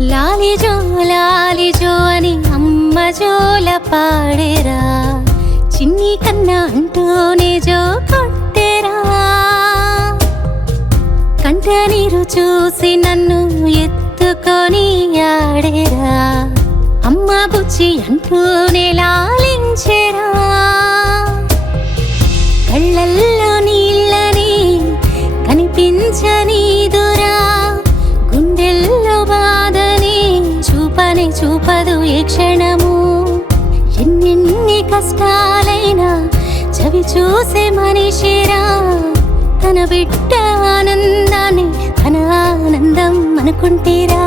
లాలిజో అని అమ్మ జోల పాడేరా, చిన్ని కన్నా అంటూనే జో కొట్టేరా. కంట నీరు చూసి నన్ను ఎత్తుకొని ఆడేరా, అమ్మ బుచ్చి అంటూనే లాలించేరా. కళ్ళల్లో నీళ్ళని కనిపించనీదురా, గుండెల్లో బాధని చూపదు ఏ క్షణము. ఎన్నెన్ని కష్టాలైనా చవి చూసే మనిషిరా, తన బిడ్డ ఆనందాన్ని తన ఆనందం అనుకుంటేరా.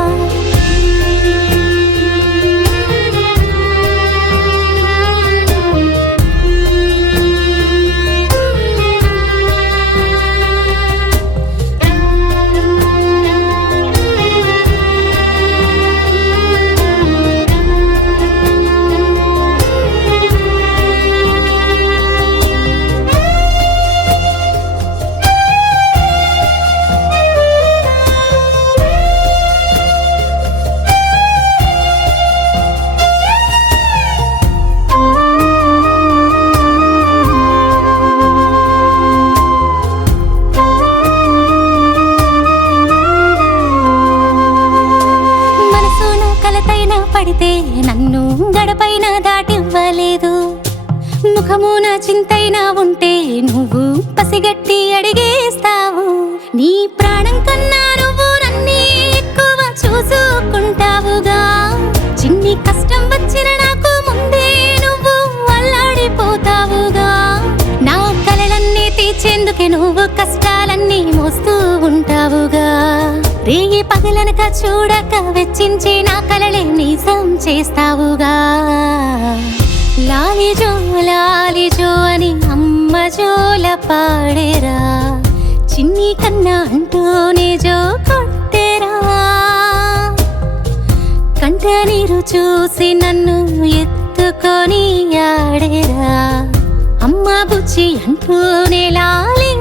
పడితే నన్ను గడపైన దాటివ్వలేదు, ముఖమున చింతైనా ఉంటే నువ్వు పసిగట్టి అడిగేస్తావు. నీ ప్రాణం కన్నా నువ్వు నన్ను ఎక్కువ చూసుకుంటావుగా, చిన్ని కష్టం వచ్చిన నాకు ముందే నువ్వు అల్లాడిపోతావుగా. నా కలలన్నీ తీర్చేందుకే నువ్వు కష్టాలన్నీ మోస్తూ ఉంటావుగా. రేయి పగలనక చూడక వెచ్చించి నా కలలే నిజం చేస్తావుగా. లాలిజో అని అమ్మ జోల పాడేరా, చిన్ని కన్నా అంటూనే జో కొట్టేరా. కంట నీరు చూసి నన్ను ఎత్తుకొని ఆడేరా, అమ్మ బుచ్చి అంటూనే లాలి